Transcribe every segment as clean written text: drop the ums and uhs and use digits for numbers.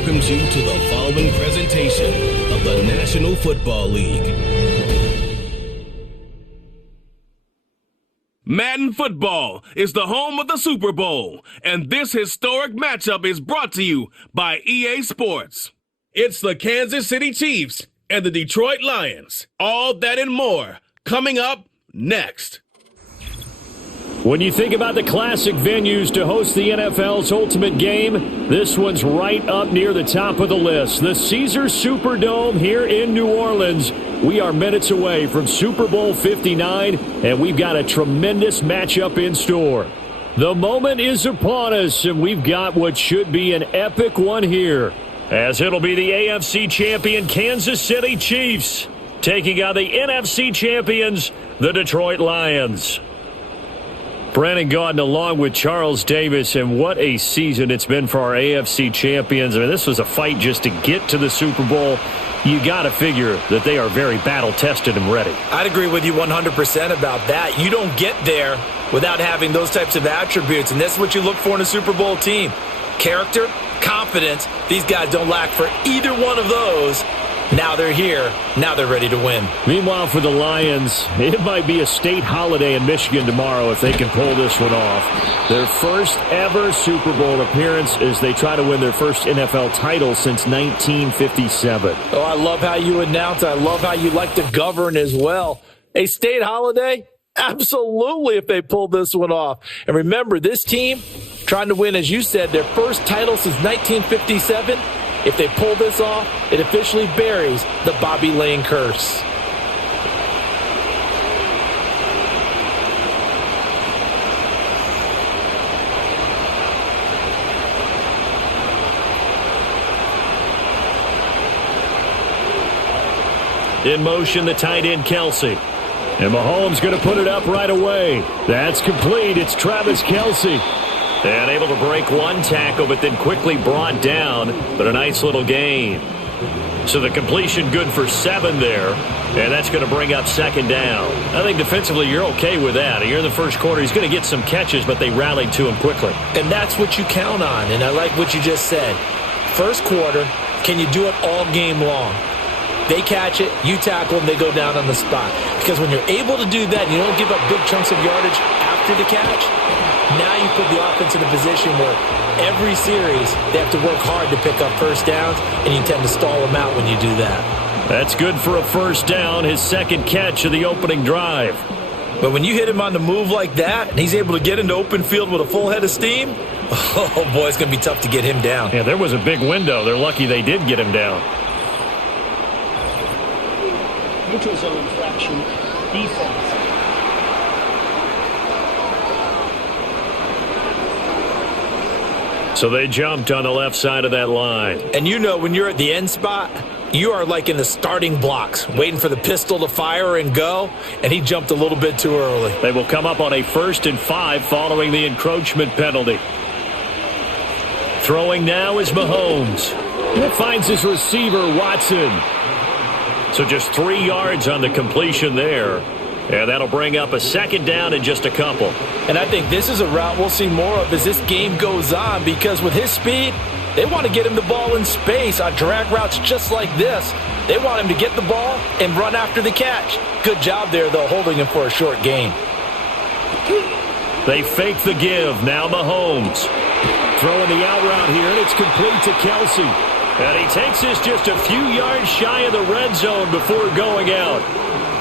welcomes you to the following presentation of the National Football League. Madden Football is the home of the Super Bowl, and this historic matchup is brought to you by EA Sports. It's the Kansas City Chiefs and the Detroit Lions. All that and more coming up next. When you think about the classic venues to host the NFL's ultimate game, this one's right up near the top of the list. The Caesars Superdome here in New Orleans. We are minutes away from Super Bowl 59, and we've got a tremendous matchup in store. The moment is upon us, and we've got what should be an epic one here, as it'll be the AFC champion Kansas City Chiefs taking on the NFC champions, the Detroit Lions. Brandon Gaudin along with Charles Davis, and what a season it's been for our AFC champions. I mean, this was a fight just to get to the Super Bowl. You got to figure that they are very battle-tested and ready. I'd agree with you 100% about that. You don't get there without having those types of attributes, and that's what you look for in a Super Bowl team. Character, confidence. These guys don't lack for either one of those. Now they're here. Now they're ready to win. Meanwhile, for the Lions, it might be a state holiday in Michigan tomorrow if they can pull this one off. Their first ever Super Bowl appearance as they try to win their first NFL title since 1957. Oh, I love how you announce. I love how you like to govern as well. A state holiday? Absolutely, if they pull this one off. And remember, this team trying to win, as you said, their first title since 1957. If they pull this off, it officially buries the Bobby Lane curse. In motion, the tight end, Kelce. And Mahomes going to put it up right away. That's complete. It's Travis Kelce. And able to break one tackle, but then quickly brought down. But a nice little gain. So the completion good for 7 there. And that's going to bring up second down. I think defensively you're okay with that. You're in the first quarter. He's going to get some catches, but they rallied to him quickly. And that's what you count on. And I like what you just said. First quarter, can you do it all game long? They catch it, you tackle them, they go down on the spot. Because when you're able to do that, you don't give up big chunks of yardage after the catch. Now you put the offense in a position where every series they have to work hard to pick up first downs, and you tend to stall them out when you do that. That's good for a first down, his second catch of the opening drive. But when you hit him on the move like that, and he's able to get into open field with a full head of steam, oh boy, it's going to be tough to get him down. Yeah, there was a big window. They're lucky they did get him down. Neutral zone infraction, defense. So they jumped on the left side of that line. And you know when you're at the end spot, you are like in the starting blocks, waiting for the pistol to fire and go, and he jumped a little bit too early. They will come up on a 1st and 5 following the encroachment penalty. Throwing now is Mahomes. It finds his receiver, Watson. So just 3 yards on the completion there. And that'll bring up a second down in just a couple. And I think this is a route we'll see more of as this game goes on, because with his speed, they want to get him the ball in space on drag routes just like this. They want him to get the ball and run after the catch. Good job there, though, holding him for a short gain. They fake the give. Now Mahomes. Throwing the out route here, and it's complete to Kelce. And he takes this just a few yards shy of the red zone before going out.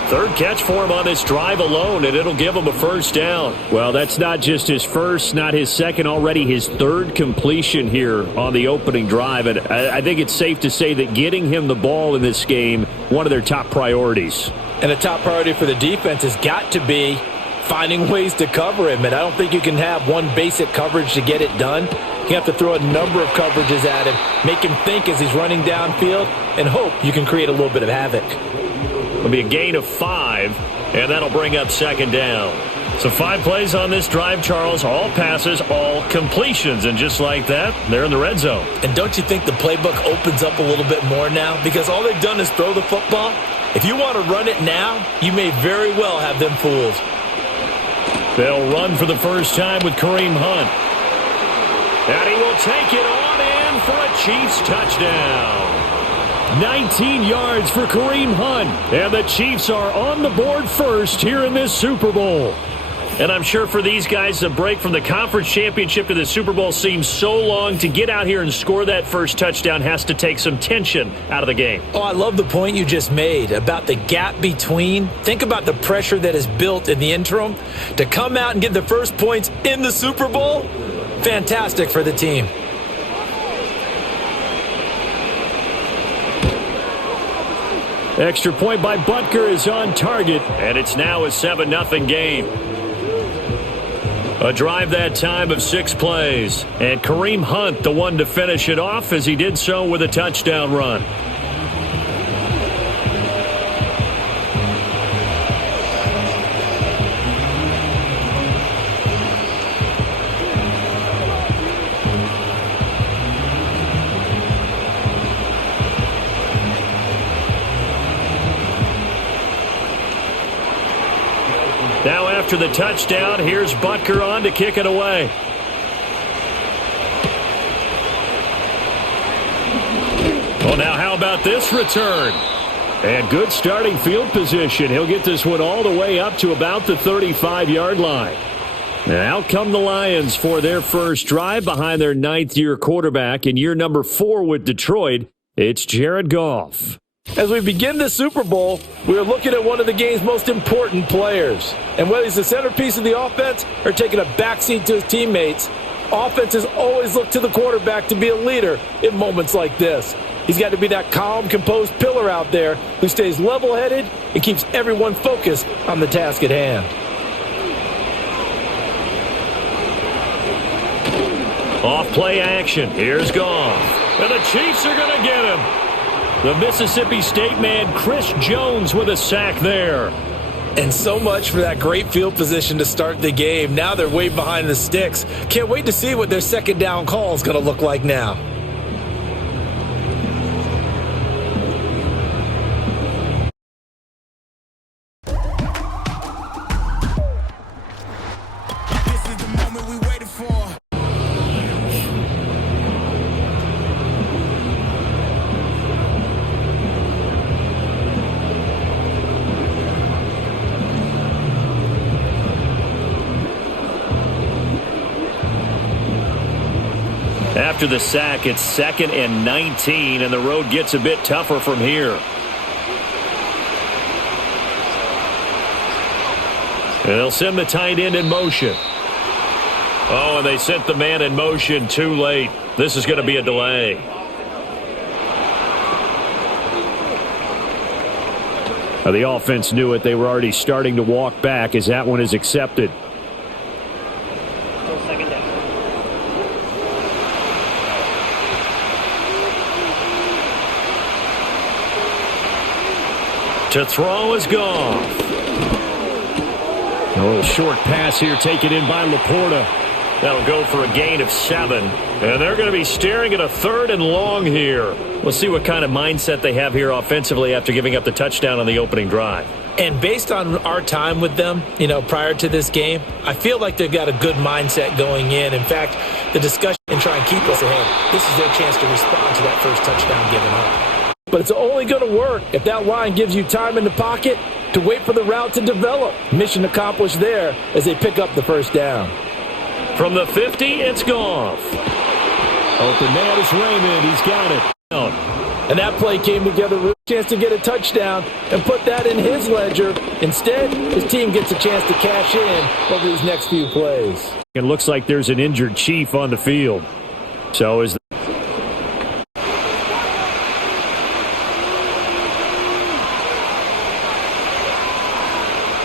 3rd catch for him on this drive alone, and it'll give him a first down. Well, that's not just his first, not his second, already his 3rd completion here on the opening drive. And I think it's safe to say that getting him the ball in this game, one of their top priorities. And a top priority for the defense has got to be finding ways to cover him. And I don't think you can have one basic coverage to get it done. You have to throw a number of coverages at him, make him think as he's running downfield, and hope you can create a little bit of havoc. It'll be a gain of 5, and that'll bring up second down. So 5 plays on this drive, Charles. All passes, all completions. And just like that, they're in the red zone. And don't you think the playbook opens up a little bit more now? Because all they've done is throw the football. If you want to run it now, you may very well have them fooled. They'll run for the first time with Kareem Hunt. And he will take it on in for a Chiefs touchdown. 19 yards for Kareem Hunt. And the Chiefs are on the board first here in this Super Bowl. And I'm sure for these guys, the break from the conference championship to the Super Bowl seems so long. To get out here and score that first touchdown has to take some tension out of the game. Oh, I love the point you just made about the gap between. Think about the pressure that is built in the interim. To come out and get the first points in the Super Bowl, fantastic for the team. Extra point by Butker is on target, and it's now a 7-0 game. A drive that time of 6 plays, and Kareem Hunt the one to finish it off as he did so with a touchdown run. Now after the touchdown, here's Butker on to kick it away. Well, now how about this return? And good starting field position. He'll get this one all the way up to about the 35-yard line. And out come the Lions for their first drive behind their 9th-year quarterback in year number 4 with Detroit. It's Jared Goff. As we begin the Super Bowl, we are looking at one of the game's most important players. And whether he's the centerpiece of the offense or taking a backseat to his teammates, offenses always look to the quarterback to be a leader in moments like this. He's got to be that calm, composed pillar out there who stays level-headed and keeps everyone focused on the task at hand. Off-play action. Here's Goff. And the Chiefs are going to get him. The Mississippi State man, Chris Jones, with a sack there. And so much for that great field position to start the game. Now they're way behind the sticks. Can't wait to see what their second down call is going to look like now. This is the moment we waited for. After the sack, it's 2nd and 19, and the road gets a bit tougher from here. And they'll send the tight end in motion. Oh, and they sent the man in motion too late. This is going to be a delay. Now, the offense knew it. They were already starting to walk back as that one is accepted. Second down. To throw is Goff. A little short pass here taken in by Laporta. That'll go for a gain of 7. And they're going to be staring at a 3rd and long here. We'll see what kind of mindset they have here offensively after giving up the touchdown on the opening drive. And based on our time with them, prior to this game, I feel like they've got a good mindset going in. In fact, the discussion and try and keep us ahead. This is their chance to respond to that first touchdown given up. But it's only going to work if that line gives you time in the pocket to wait for the route to develop. Mission accomplished there as they pick up the first down. From the 50, it's Goff. Open man is Raymond. He's got it. And that play came together with a chance to get a touchdown and put that in his ledger. Instead, his team gets a chance to cash in over these next few plays. It looks like there's an injured Chief on the field. So is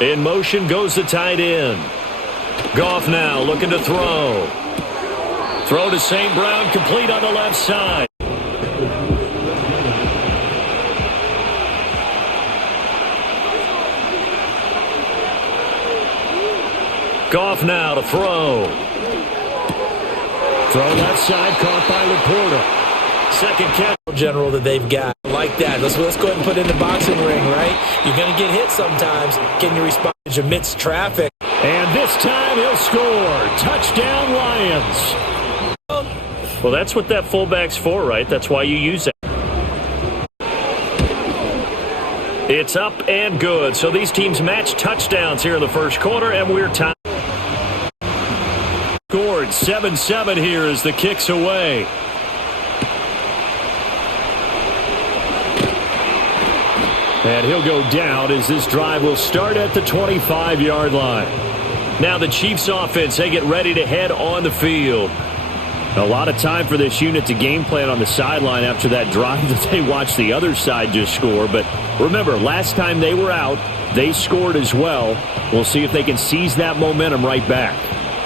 in motion goes the tight end. Goff now looking to throw. Throw to St. Brown, complete on the left side. Goff now to throw. Throw left side, caught by Laporta. Second catch. General that they've got. Like that. Let's go ahead and put in the boxing ring, right? You're going to get hit sometimes. Can you respond amidst traffic? And this time he'll score. Touchdown, Lions. Well, that's what that fullback's for, right? That's why you use it. It's up and good. So these teams match touchdowns here in the first quarter, and we're tied. Scored 7-7 here as the kick's away. And he'll go down as this drive will start at the 25-yard line. Now the Chiefs offense, they get ready to head on the field. A lot of time for this unit to game plan on the sideline after that drive that they watched the other side just score. But remember, last time they were out, they scored as well. We'll see if they can seize that momentum right back.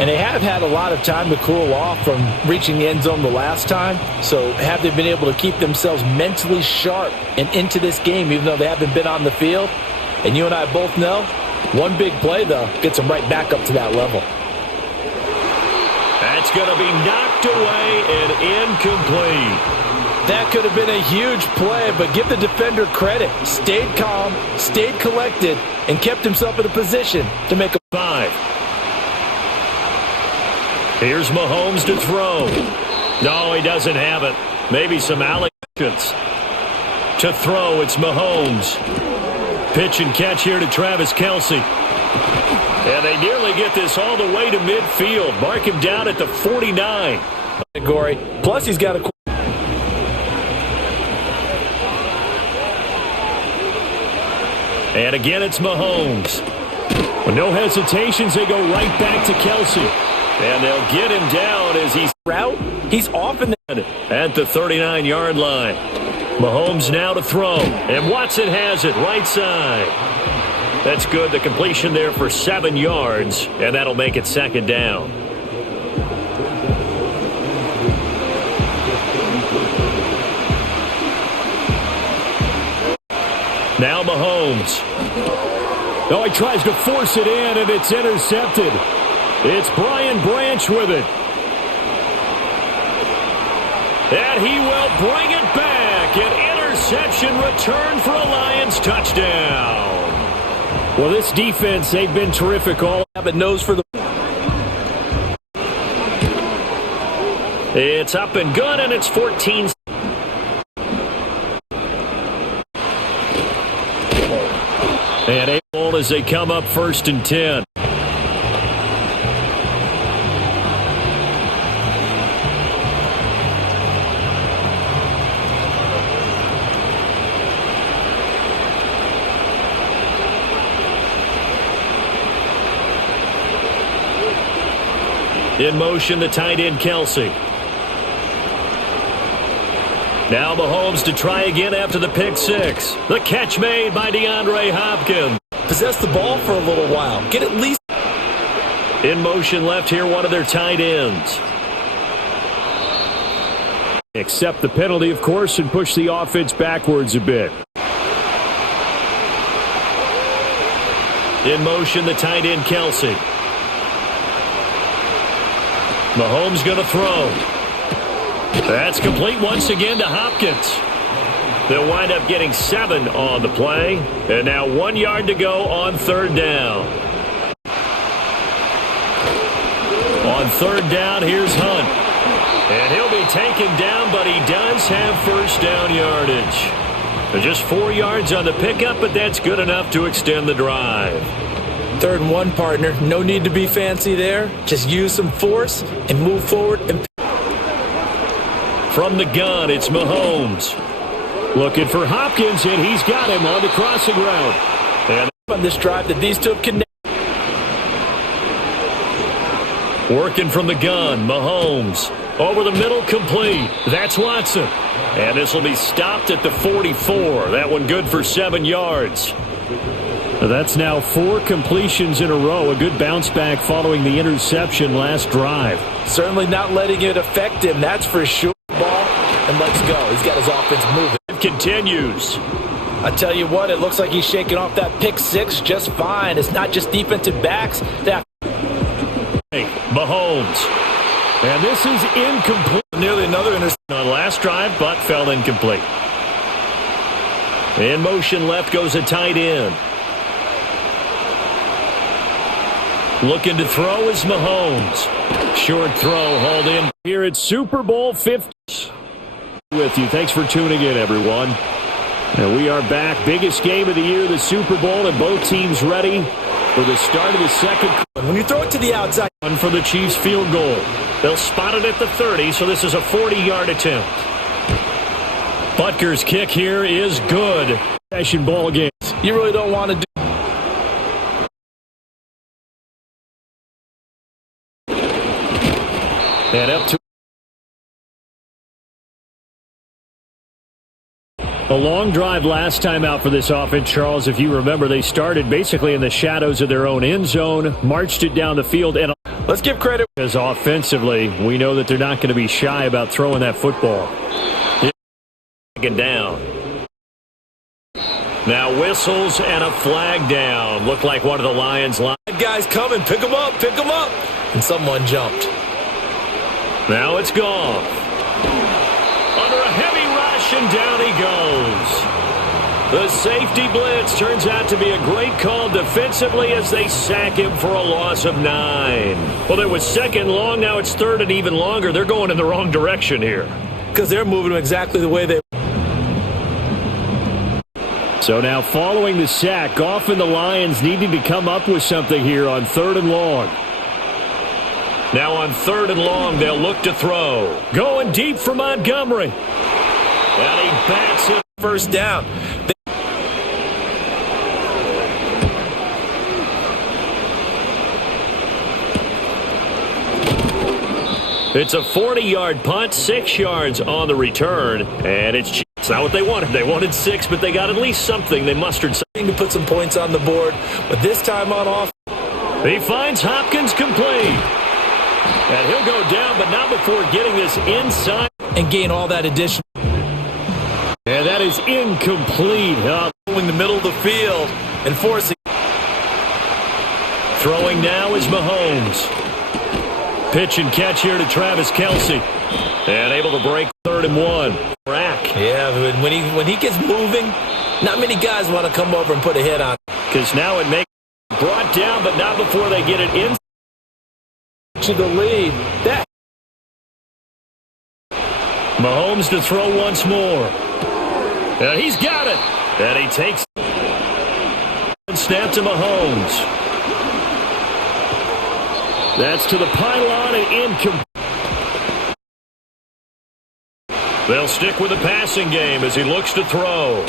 And they have had a lot of time to cool off from reaching the end zone the last time. So have they been able to keep themselves mentally sharp and into this game, even though they haven't been on the field? And you and I both know, one big play, though, gets them right back up to that level. That's going to be knocked away and incomplete. That could have been a huge play, but give the defender credit. Stayed calm, stayed collected, and kept himself in a position to make a 5. Here's Mahomes to throw. No, he doesn't have it. Maybe some allocations. To throw, it's Mahomes. Pitch and catch here to Travis Kelce. And they nearly get this all the way to midfield. Mark him down at the 49. category. Plus, he's got a... And again, it's Mahomes. With no hesitations, they go right back to Kelce. And they'll get him down as he's route. He's off in the... at the 39-yard line. Mahomes now to throw. And Watson has it right side. That's good. The completion there for 7 yards. And that'll make it second down. Now Mahomes. Oh, he tries to force it in, and it's intercepted. It's Brian Branch with it. And he will bring it back. An interception return for a Lions touchdown. Well, this defense, they've been terrific. All have a nose for the... It's up and good, and it's 14. And a ball as they come up 1st and 10. In motion, the tight end, Kelce. Now Mahomes to try again after the pick six. The catch made by DeAndre Hopkins. Possess the ball for a little while. Get at least... In motion left here, one of their tight ends. Accept the penalty, of course, and push the offense backwards a bit. In motion, the tight end, Kelce. Mahomes going to throw. That's complete once again to Hopkins. They'll wind up getting 7 on the play. And now 1 yard to go on 3rd down. On 3rd down, here's Hunt. And he'll be taken down, but he does have 1st down yardage. They're just 4 yards on the pickup, but that's good enough to extend the drive. 3rd and 1, partner. No need to be fancy there. Just use some force and move forward. And from the gun, it's Mahomes. Looking for Hopkins, and he's got him on the crossing route. And on this drive that these two have connected. Working from the gun, Mahomes. Over the middle, complete. That's Watson. And this will be stopped at the 44. That one good for 7 yards. That's now 4 completions in a row. A good bounce back following the interception last drive. Certainly not letting it affect him, that's for sure. Ball, and let's go. He's got his offense moving. It continues. I tell you what, it looks like he's shaking off that pick six just fine. It's not just defensive backs. Mahomes. And this is incomplete. Nearly another interception on last drive, but fell incomplete. In motion left goes a tight end. Looking to throw is Mahomes. Short throw hauled in. Here at Super Bowl 50. With you. Thanks for tuning in, everyone. And we are back. Biggest game of the year, the Super Bowl, and both teams ready for the start of the second. When you throw it to the outside. One for the Chiefs field goal. They'll spot it at the 30, so this is a 40-yard attempt. Butker's kick here is good. Possession ball game. You really don't want to do. And up to a long drive last time out for this offense, Charles. If you remember, they started basically in the shadows of their own end zone, marched it down the field, and Let's give credit. Because offensively, we know that they're not going to be shy about throwing that football. Second down. Now whistles and a flag down. Looked like one of the Lions. Guys coming. Pick them up. Pick them up. And someone jumped. Now it's gone. Under a heavy rush, and down he goes. The safety blitz turns out to be a great call defensively as they sack him for a loss of 9. Well, it was second long. Now it's third and even longer. They're going in the wrong direction here. Because they're moving exactly the way they. So now following the sack, Goff and the Lions needing to come up with something here on 3rd and long. Now on 3rd and long, they'll look to throw. Going deep for Montgomery. And he bats it. First down. It's a 40-yard punt, 6 yards on the return, and it's not what they wanted. They wanted 6, but they got at least something. They mustered something To put some points on the board, but this time on off. He finds Hopkins complete. And he'll go down, but not before getting this inside. And gain all that additional. And that is incomplete. In the middle of the field and forcing. Throwing now is Mahomes. Pitch and catch here to Travis Kelce. And able to break 3rd and 1. Rack. Yeah, when he gets moving, not many guys want to come over and put a hit on. Because now it makes brought down, but not before they get it in. To the lead. That. Mahomes to throw once more. And he's got it. And he takes and snap to Mahomes. That's to the pylon and incomplete. They'll stick with the passing game as he looks to throw.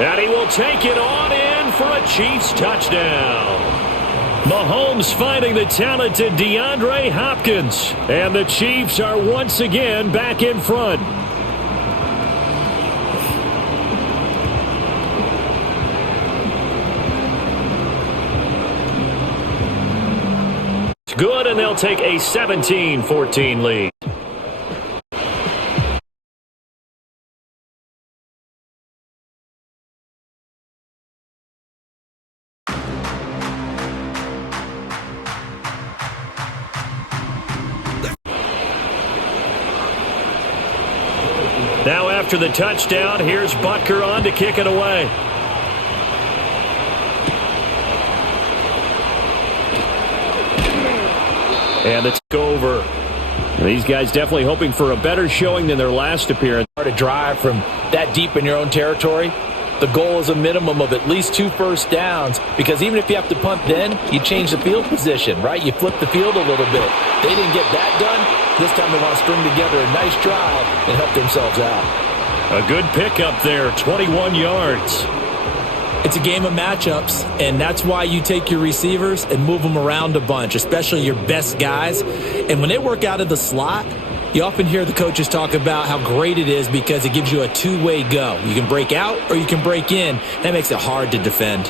And he will take it on in for a Chiefs touchdown. Mahomes finding the talented DeAndre Hopkins. And the Chiefs are once again back in front. Good, and they'll take a 17-14 lead. Now after the touchdown, here's Butker on to kick it away. And it's over. These guys definitely hoping for a better showing than their last appearance. To drive from that deep in your own territory, the goal is a minimum of at least 2 first downs, because even if you have to punt then, you change the field position, right? You flip the field a little bit. They didn't get that done. This time they want to string together a nice drive and help themselves out. A good pickup there, 21 yards. It's a game of matchups, and that's why you take your receivers and move them around a bunch, especially your best guys. And when they work out of the slot, you often hear the coaches talk about how great it is because it gives you a two-way go. You can break out or you can break in. That makes it hard to defend.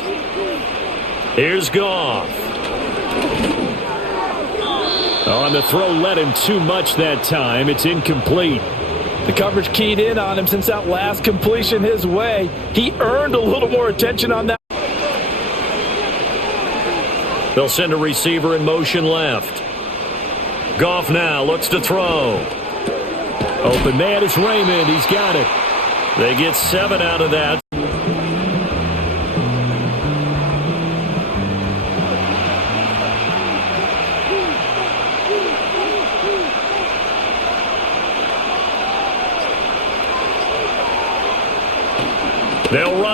Here's Goff. On the throw, led him too much that time. It's incomplete. The coverage keyed in on him since that last completion his way. He earned a little more attention on that. They'll send a receiver in motion left. Goff now looks to throw. Open man is Raymond. He's got it. They get 7 out of that.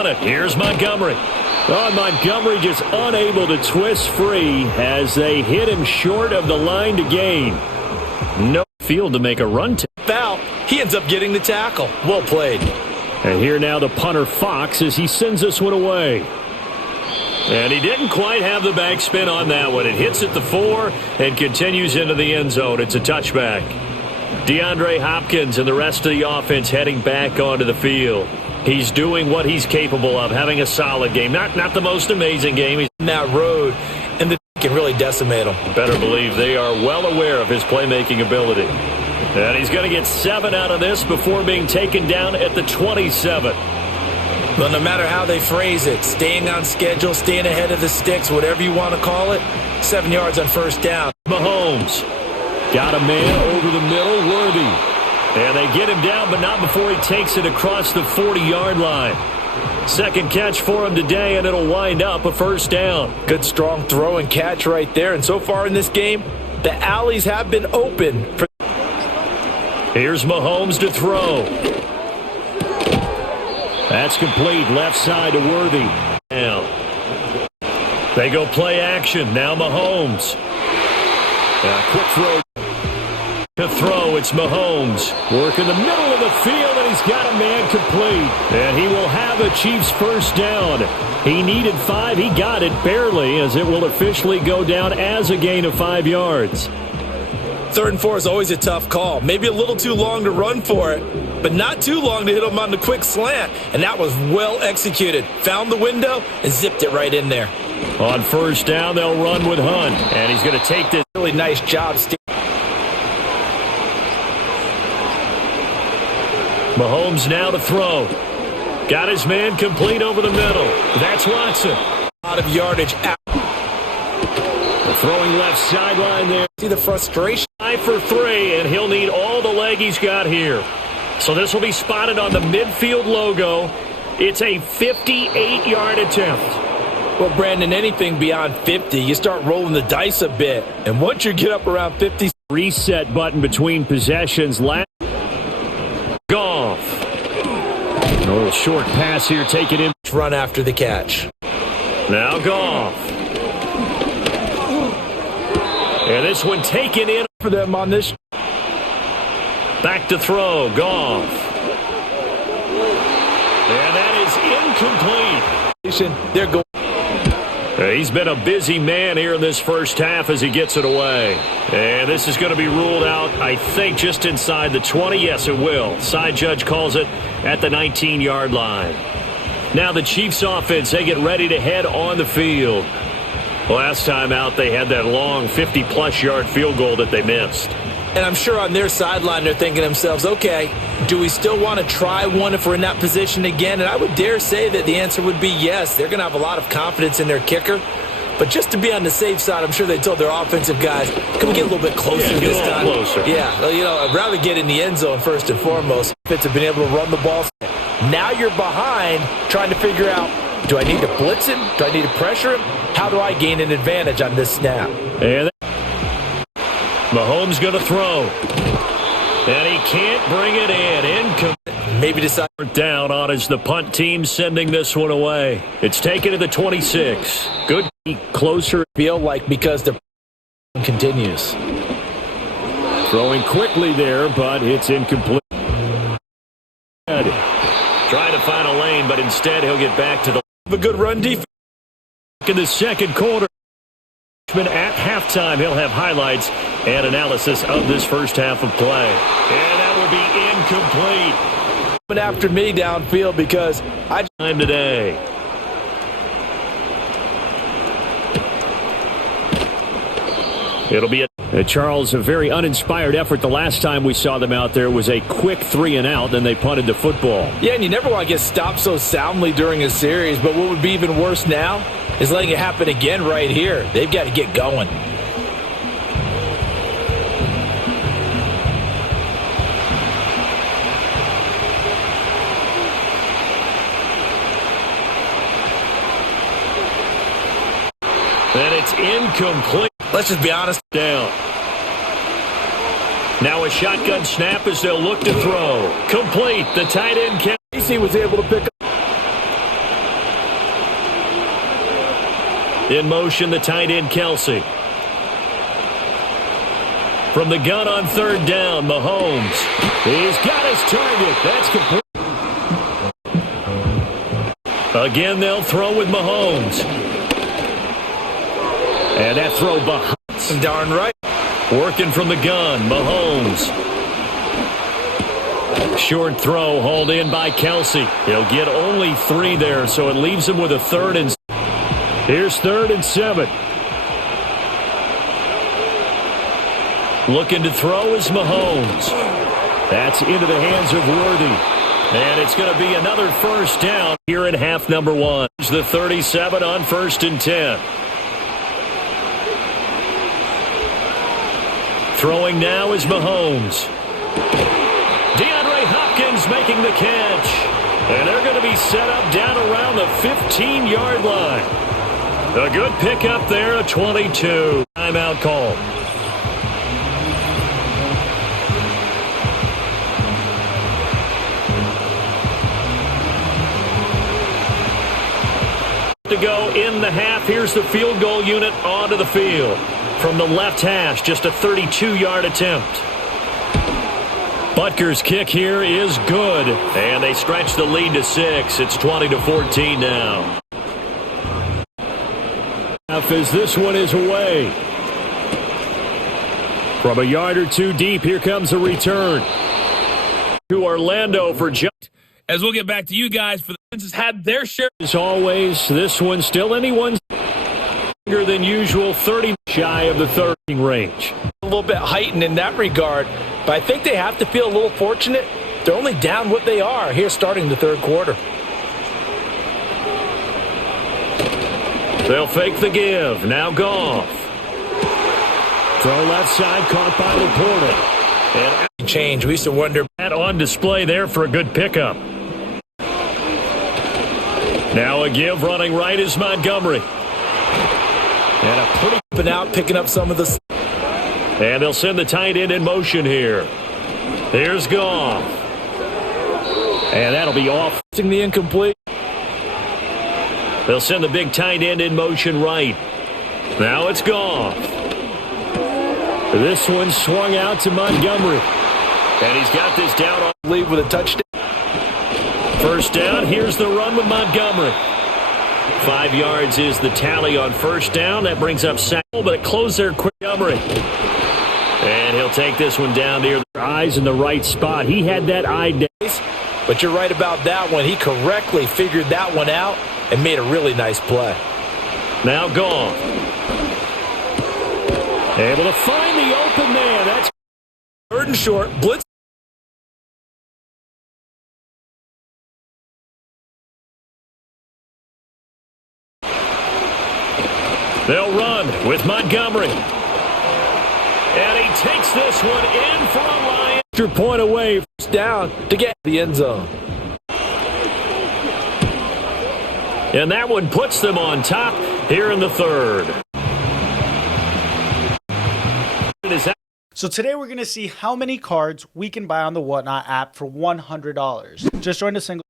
on it. Here's Montgomery. Oh, Montgomery just unable to twist free as they hit him short of the line to gain. No field to make a run to. Foul. He ends up getting the tackle. Well played. And here now the punter Fox as he sends this one away. And he didn't quite have the backspin on that one. It hits at the 4 and continues into the end zone. It's a touchback. DeAndre Hopkins and the rest of the offense heading back onto the field. He's doing what he's capable of, having a solid game. Not the most amazing game. He's On that road, and the can really decimate him. better believe they are well aware of his playmaking ability. And he's going to get 7 out of this before being taken down at the 27. But no matter how they phrase it, staying on schedule, staying ahead of the sticks, whatever you want to call it, 7 yards on first down. Mahomes got a man over the middle, Worthy. And they get him down, but not before he takes it across the 40-yard line. Second catch for him today, and it'll wind up a first down. Good strong throw and catch right there. And so far in this game, the alleys have been open. Here's Mahomes to throw. That's complete. Left side to Worthy. Now they go play action. Now Mahomes. Quick throw. To throw, it's Mahomes. Work in the middle of the field, and he's got a man complete. And he will have a Chiefs first down. He needed 5. He got it barely, as it will officially go down as a gain of 5 yards. 3rd and 4 is always a tough call. Maybe a little too long to run for it, but not too long to hit him on the quick slant. And that was well executed. Found the window and zipped it right in there. On first down, they'll run with Hunt. And he's going to take this. Really nice job. Mahomes now to throw. Got his man complete over the middle. That's Watson. A lot of yardage out. Throwing left sideline there. See the frustration. 5 for 3, and he'll need all the leg he's got here. So this will be spotted on the midfield logo. It's a 58-yard attempt. Well, Brandon, anything beyond 50, you start rolling the dice a bit. And once you get up around 50... Reset button between possessions. Goff. A little short pass here, take it in. Run after the catch. Now Goff. And this one taken in For them on this. Back to throw, Goff. And that is incomplete. They're going. He's been a busy man here in this first half as he gets it away. And this is going to be ruled out, I think, just inside the 20. Yes, it will. Side judge calls it at the 19-yard line. Now the Chiefs offense, they get ready to head on the field. Last time out, they had that long 50-plus yard field goal that they missed. And I'm sure on their sideline they're thinking to themselves, okay, do we still want to try one if we're in that position again? And I would dare say that the answer would be yes. They're going to have a lot of confidence in their kicker. But just to be on the safe side, I'm sure they told their offensive guys, can we get a little bit closer this time? Closer. Yeah, I'd rather get in the end zone first and foremost. Fitz have been able to run the ball. Now you're behind trying to figure out, do I need to blitz him? Do I need to pressure him? How do I gain an advantage on this snap? And Mahomes going to throw. And he can't bring it in. Maybe decide. Down on as the punt team sending this one away. It's taken to the 26. Good. Closer. Feel like because the continues. Throwing quickly there, but it's incomplete. Trying to find a lane, but instead he'll get back to the. A good run defense. In the second quarter. At halftime, he'll have highlights and analysis of this first half of play. And that will be incomplete. Coming after me downfield because I time today. It'll be Charles, a very uninspired effort. The last time we saw them out there was a quick 3-and-out, then they punted the football. Yeah, and you never want to get stopped so soundly during a series, but what would be even worse now is letting it happen again right here. They've got to get going. And it's incomplete. Let's just be honest. Down. Now a shotgun snap as they'll look to throw. Complete. The tight end. Casey was able to pick up. In motion, the tight end, Kelsey. From the gun on third down, Mahomes. He's got his target. That's complete. Again, they'll throw with Mahomes. And that throw behind. Darn right. Working from the gun, Mahomes. Short throw hauled in by Kelsey. He'll get only 3 there, so it leaves him with a 3rd and. Here's 3rd and 7. Looking to throw is Mahomes. That's into the hands of Worthy. And it's going to be another first down here in half number 1. It's the 37 on 1st and 10. Throwing now is Mahomes. DeAndre Hopkins making the catch. And they're going to be set up down around the 15-yard line. A good pickup there, a 22. Timeout call. To go in the half. Here's the field goal unit onto the field. From the left hash, just a 32-yard attempt. Butker's kick here is good. And they stretch the lead to 6. It's 20-14 now. As this one is away. From a yard or 2 deep, here comes a return. To Orlando for John. As we'll get back to you guys, for the Kansas had their share. As always, this one still anyone's longer than usual, 30 shy of the 30 range. A little bit heightened in that regard, but I think they have to feel a little fortunate. They're only down what they are here starting the 3rd quarter. They'll fake the give. Now Goff. Throw left side, caught by Laporta. And change. We used to wonder. That on display there for a good pickup. Now a give running right is Montgomery. And a pretty Out picking up some of the. And they'll send the tight end in motion here. Here's Goff. And that'll be off. The incomplete. They'll send the big tight end in motion right. Now it's Goff. This one swung out to Montgomery. And he's got this down on Lead with a touchdown. first down. Here's the run with Montgomery. 5 yards is the tally on first down. That brings up second, but it closed there quick. Montgomery. And he'll take this one down near the eyes in the right spot. He had that eye down. But you're right about that one. He correctly figured that one out and made a really nice play. Now Goff. Able to find the open man. That's 3rd and short. Blitz. They'll run with Montgomery. And he takes this one in for a Lion. Extra point away. First down to get the end zone. And that one puts them on top here in the 3rd. So today we're going to see how many cards we can buy on the Whatnot app for $100. Just join the single.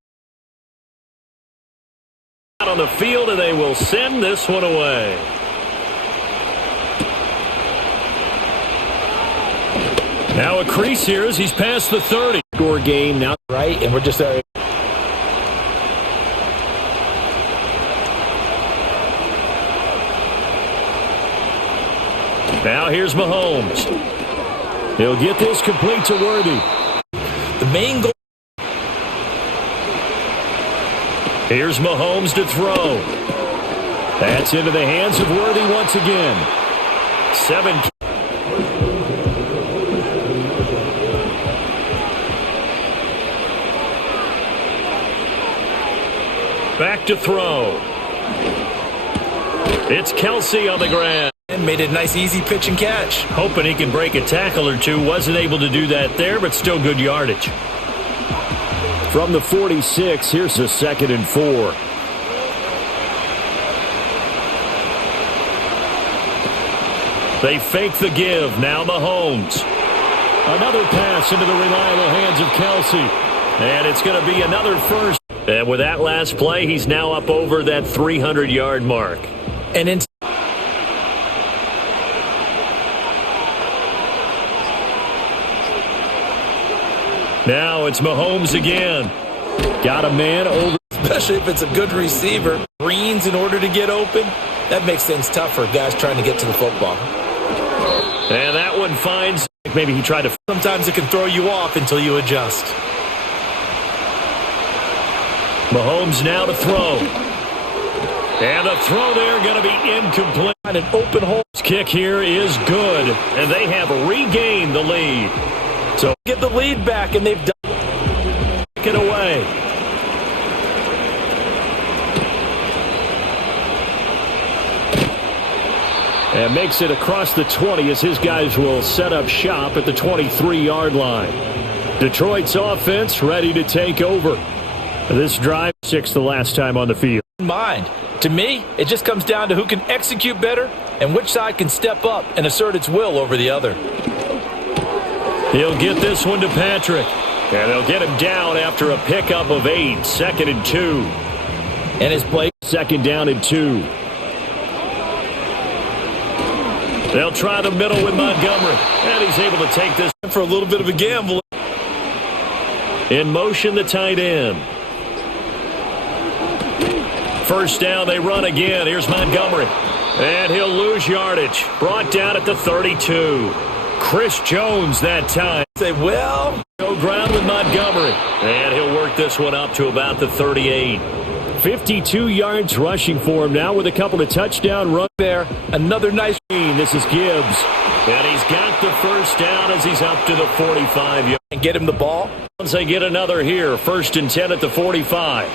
Out on the field, and they will send this one away. Now a crease here as he's past the 30. Score game now. Right, and we're just there. Now here's Mahomes. He'll get this complete to Worthy. The main goal. Here's Mahomes to throw. That's into the hands of Worthy once again. 7. Back to throw. It's Kelsey on the ground. And made a nice easy pitch and catch. Hoping he can break a tackle or two. Wasn't able to do that there, but still good yardage. From the 46, here's a 2nd and 4. They fake the give. Now Mahomes. Another pass into the reliable hands of Kelsey. And it's going to be another first. And with that last play, he's now up over that 300-yard mark. And in Now it's Mahomes again. Got a man over. Especially if it's a good receiver. Greens in order to get open. That makes things tough for guys trying to get to the football. And that one finds. Maybe he tried to. Sometimes it can throw you off until you adjust. Mahomes now to throw. And the throw there going to be incomplete. An open hole. This kick here is good. And they have regained the lead. So Get the lead back, and they've done it away. And makes it across the 20 as his guys will set up shop at the 23-yard line. Detroit's offense ready to take over. This drive, 6 the last time on the field. mind. To me, it just comes down to who can execute better and which side can step up and assert its will over the other. He'll get this one to Patrick. And they'll get him down after a pickup of 8. 2nd and 2. And his play. 2nd down and 2. They'll try the middle with Montgomery. And he's able to take this For a little bit of a gamble. in motion, the tight end. First down, they run again. Here's Montgomery. And he'll lose yardage. Brought down at the 32. Chris Jones that time. Say, well, Go ground with Montgomery. And he'll work this one up to about the 38. 52 yards rushing for him now with a couple of touchdown runs there. Another nice. This is Gibbs. And he's got the first down as he's up to the 45. And get him the ball. Once they get another here, 1st and 10 at the 45.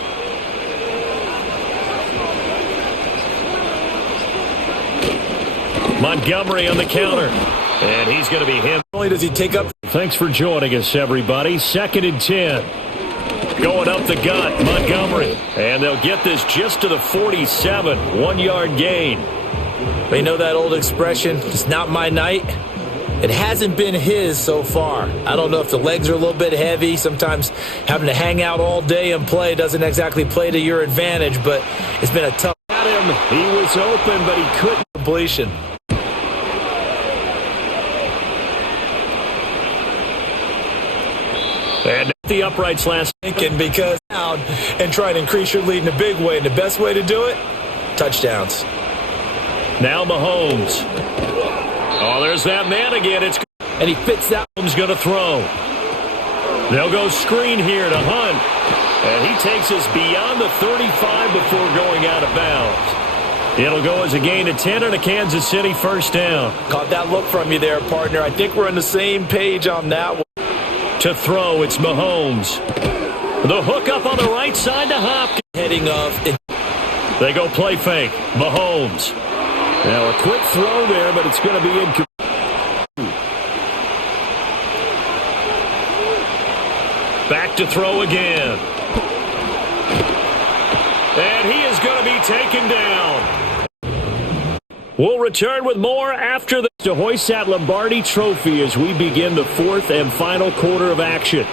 Montgomery on the counter. And he's going to be him. Not only does he take up. Thanks for joining us, everybody. 2nd and 10. Going up the gut, Montgomery. And they'll get this just to the 47. 1-yard gain. You know that old expression, it's not my night? It hasn't been his so far. I don't know if the legs are a little bit heavy. Sometimes having to hang out all day and play doesn't exactly play to your advantage, but it's been a tough. Got him. He was open, but he couldn't. Completion. And the uprights last. Thinking because down and try to increase your lead in a big way. And the best way to do it, touchdowns. Now Mahomes. Oh, there's that man again. It's And he fits that. Mahomes going to throw. They'll go screen here to Hunt. And he takes us beyond the 35 before going out of bounds. It'll go as a gain of 10 and a Kansas City first down. Caught that look from you there, partner. I think we're on the same page on that one. To throw, it's Mahomes. The hook up on the right side to Hopkins. Heading off. They go play fake. Mahomes. Now a quick throw there, but it's going to be incomplete. Back to throw again. And he is going to be taken down. We'll return with more after the to hoist that Lombardi Trophy as we begin the 4th and final quarter of action.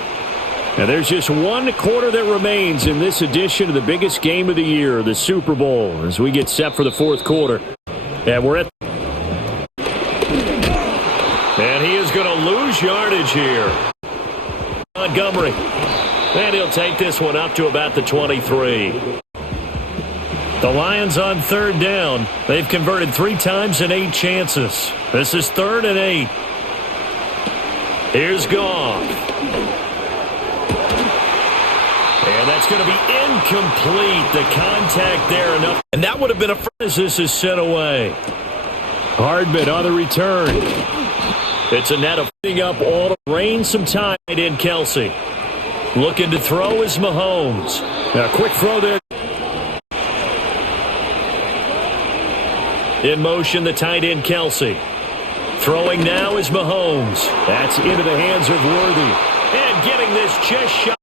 And there's just one quarter that remains in this edition of the biggest game of the year, the Super Bowl, as we get set for the 4th quarter. And we're at. And he is going to lose yardage here. Montgomery. And he'll take this one up to about the 23. The Lions on 3rd down. They've converted 3 times in 8 chances. This is 3rd and 8. Here's Goff. And that's going to be incomplete. The contact there enough. And that would have been a. As this is sent away. Hardman on the return. It's a net of up all to rain some time in Kelsey. Looking to throw is Mahomes. Now, quick throw there. In motion, the tight end, Kelsey. Throwing now is Mahomes. That's into the hands of Worthy. And getting this chest shot.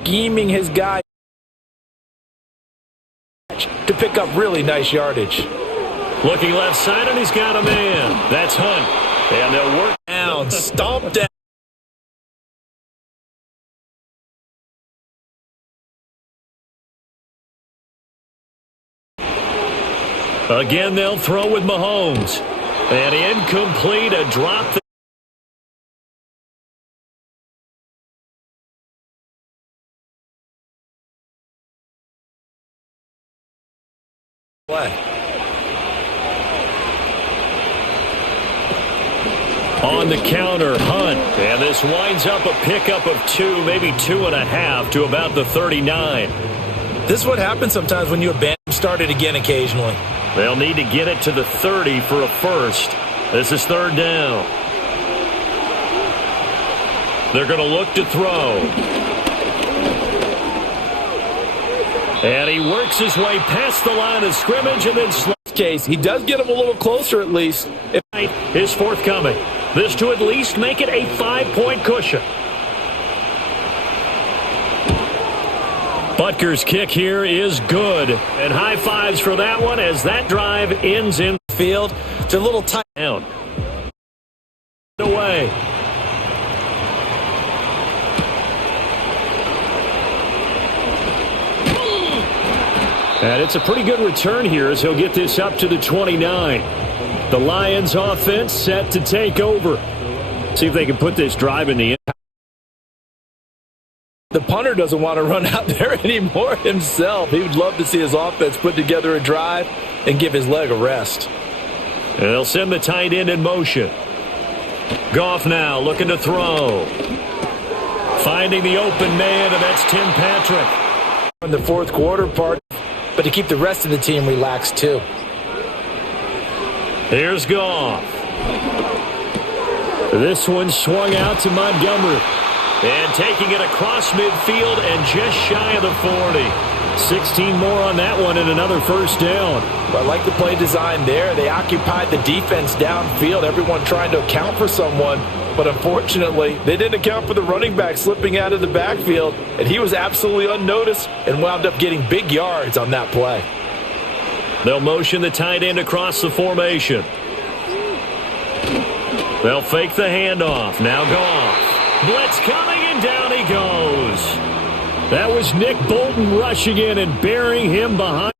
Scheming his guy to pick up really nice yardage. Looking left side, and he's got a man. That's Hunt. And they'll work Down, stomp down. Again, they'll throw with Mahomes. And incomplete, a drop. Play. On the counter, Hunt. And this winds up a pickup of 2, maybe 2.5 to about the 39. This is what happens sometimes when you abandon. Start it again occasionally. They'll need to get it to the 30 for a first. This is 3rd down. They're going to look to throw. And he works his way past the line of scrimmage and then case, he does get him a little closer at least. Is forthcoming. This to at least make it a 5-point cushion. Butker's kick here is good. And high fives for that one as that drive ends in field. It's a little tight down. Away. And it's a pretty good return here as he'll get this up to the 29. The Lions offense set to take over. See if they can put this drive in the end. The punter doesn't want to run out there anymore himself. He would love to see his offense put together a drive and give his leg a rest. And they'll send the tight end in motion. Goff now looking to throw. Finding the open man, and that's Tim Patrick. In the fourth quarter part, but to keep the rest of the team relaxed too. Here's Goff. This one swung out to Montgomery. And taking it across midfield and just shy of the 40. 16 more on that one and another first down. Well, I like the play design there. They occupied the defense downfield, everyone trying to account for someone. But unfortunately, they didn't account for the running back slipping out of the backfield. And he was absolutely unnoticed and wound up getting big yards on that play. They'll motion the tight end across the formation. They'll fake the handoff. Now Goff. Blitz coming, and down he goes. That was Nick Bolton rushing in and burying him behind.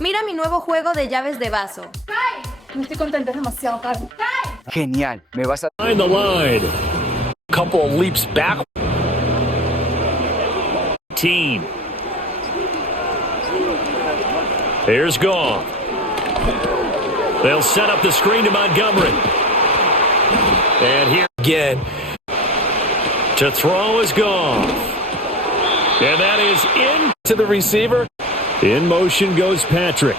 Mira mi nuevo juego de llaves de vaso. No estoy contenta, es demasiado caro. Genial, me vas a... Behind the line. Couple of leaps back. Team. Here's Goff. They'll set up the screen to Montgomery. And here again. To throw is Goff. And that is in to the receiver. In motion goes Patrick.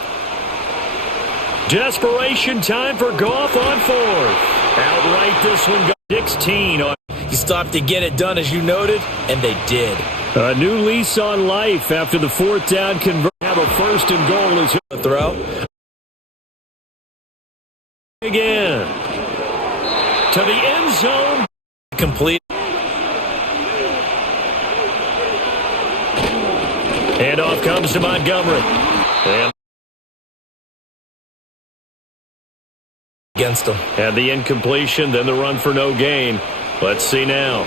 Desperation time for Goff on 4th. Outright this one goes 16 on. You still have to get it done as you noted, and they did. A new lease on life after the 4th down convert. Have a 1st and goal is a throw. Again. To the end zone. Complete. Handoff comes to Montgomery. And against him. And the incompletion, then the run for no gain. Let's see now.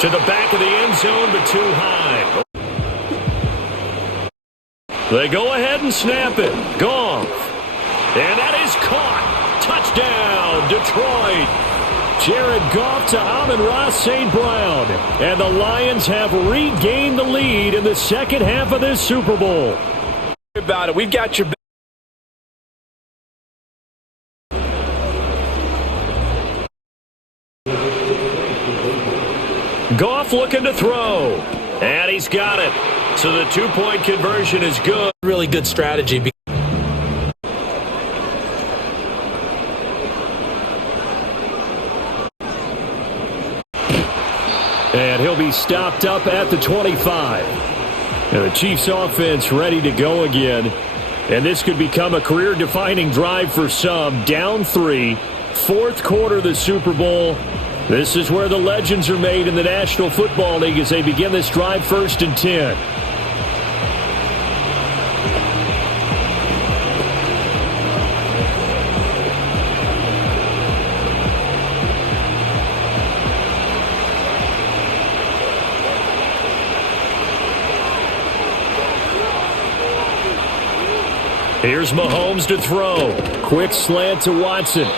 To the back of the end zone, but too high. They go ahead and snap it. Goff. And that is caught. Touchdown, Detroit. Jared Goff to Amon-Ra St. Brown. And the Lions have regained the lead in the second half of this Super Bowl. About it. We've got your... Goff looking to throw. And he's got it. So the 2-point conversion is good. Really good strategy. And he'll be stopped up at the 25. And the Chiefs offense ready to go again. And this could become a career-defining drive for some. Down 3, 4th quarter of the Super Bowl. This is where the legends are made in the National Football League as they begin this drive 1st and 10. Here's Mahomes to throw. Quick slant to Watson.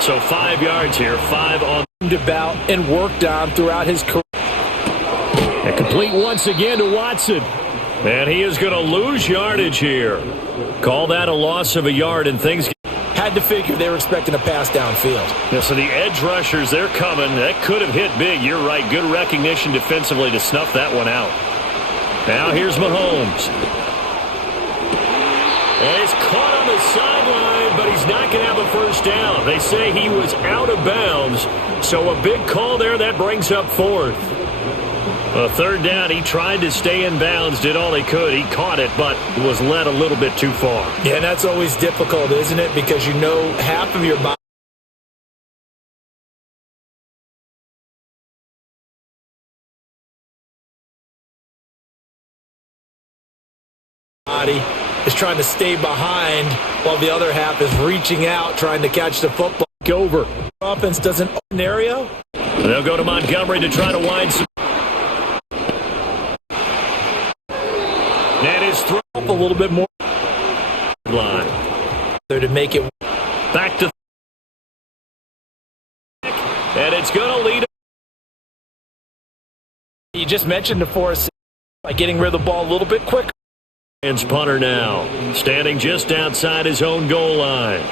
So 5 yards here, 5 on about and worked on throughout his career. And Complete once again to Watson. And he is going to lose yardage here. Call that a loss of a yard, and things had to figure they were expecting a pass downfield. Yeah, so the edge rushers, they're coming. That could have hit big. You're right. Good recognition defensively to snuff that one out. Now here's Mahomes. And it's caught on the sideline, but he's not going to have a first down. They say he was out of bounds, so a big call there. That brings up fourth. A third down, he tried to stay in bounds, did all he could. He caught it, but was led a little bit too far. Yeah, and that's always difficult, isn't it? Because you know half of your body is trying to stay behind while the other half is reaching out, trying to catch the football. Over. Offense doesn't own scenario. They'll go to Montgomery to try to wind some. That is thrown Up a little bit more. Line. There to make it Back to. And it's going to lead. You just mentioned the force by getting rid of the ball a little bit quicker. And punter now, standing just outside his own goal line.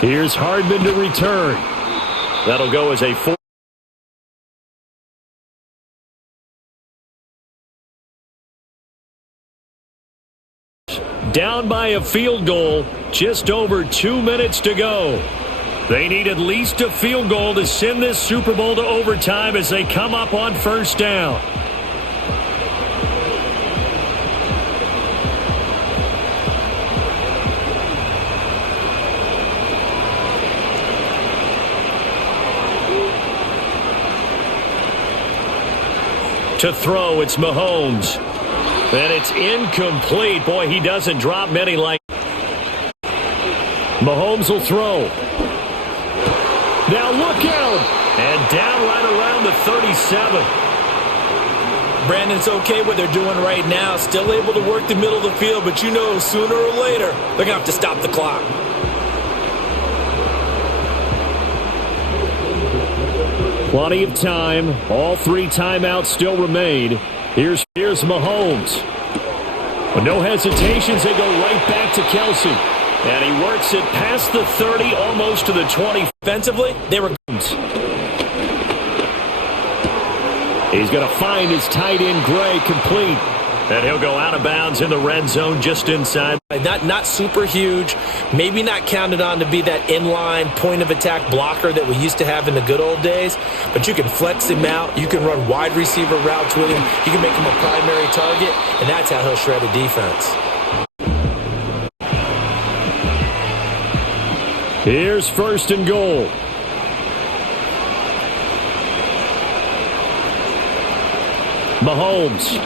Here's Hardman to return. That'll go as a 4. Down by a field goal, just over 2 minutes to go. They need at least a field goal to send this Super Bowl to overtime as they come up on first down. To throw, it's Mahomes. And it's incomplete. Boy, he doesn't drop many like. Mahomes will throw. Now look out. And down right around the 37. Brandon's okay what they're doing right now. Still able to work the middle of the field, but you know sooner or later they're going to have to stop the clock. Plenty of time. All 3 timeouts still remain. Here's Mahomes. With no hesitations, they go right back to Kelsey. And he works it past the 30, almost to the 20. Defensively, they were. He's going to find his tight end, Gray, complete. And he'll go out of bounds in the red zone just inside. Not super huge, maybe not counted on to be that inline point-of-attack blocker that we used to have in the good old days, but you can flex him out. You can run wide receiver routes with him. You can make him a primary target, and that's how he'll shred a defense. Here's first and goal. Mahomes.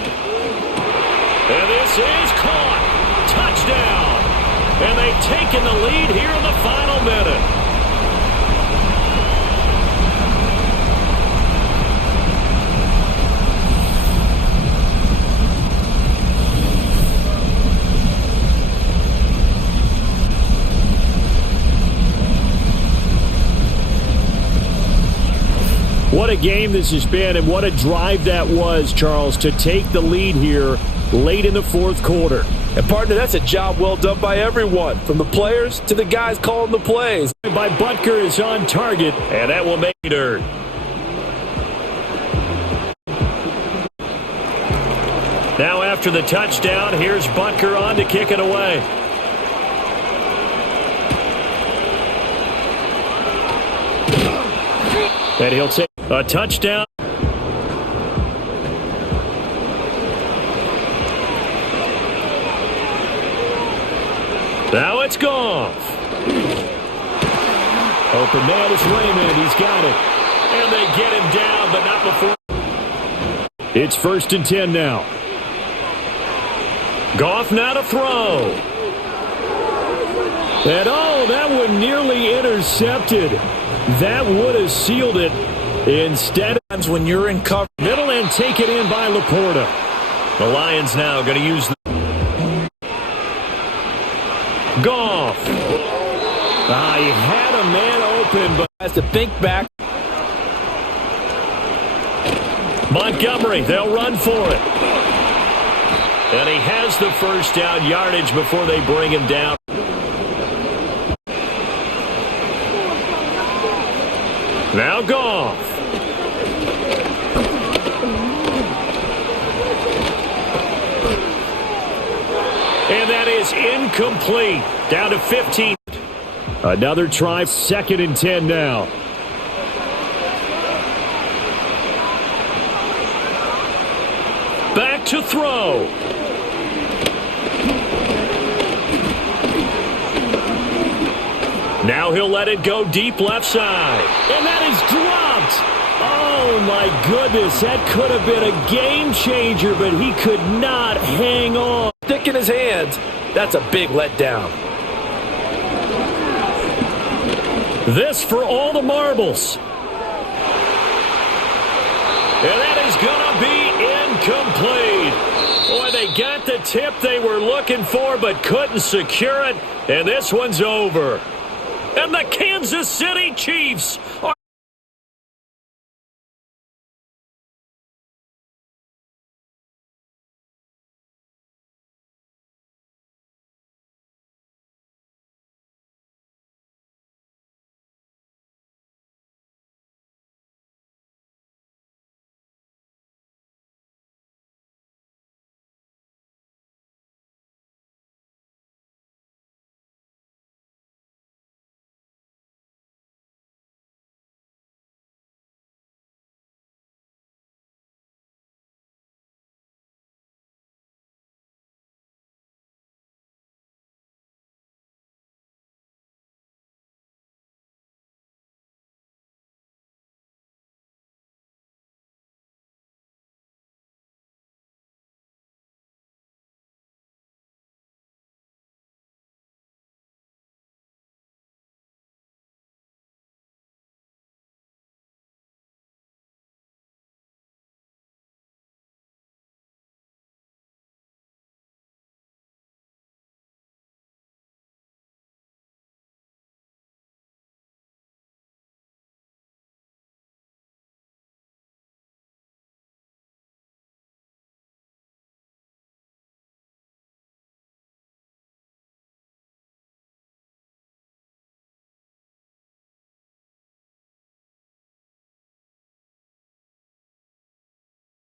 And this is caught. Touchdown. And they've taken the lead here in the final minute. What a game this has been, and what a drive that was, Charles, to take the lead here late in the fourth quarter. And, partner, that's a job well done by everyone, from the players to the guys calling the plays. By Butker is on target, and that will make it earn. Now after the touchdown, here's Butker on to kick it away. And he'll take a touchdown. Now it's Goff. Open man is Raymond. He's got it. And they get him down, but not before. It's 1st and 10 now. Goff now to throw. And oh, that one nearly intercepted. That would have sealed it. Instead, when you're in cover, middle and take it in by Laporta. The Lions now going to use the Goff. He had a man open, but Has to think back. Montgomery, they'll run for it. And he has the first down yardage before they bring him down. Now Goff. And that is incomplete. Down to 15. Another try, 2nd and 10 now. Back to throw. Now he'll let it go deep left side. And that is dropped. Oh, my goodness. That could have been a game changer, but he could not hang on. Stick in his hands. That's a big letdown. This for all the marbles. And that is going to be incomplete. Boy, they got the tip they were looking for but couldn't secure it. And this one's over. And the Kansas City Chiefs are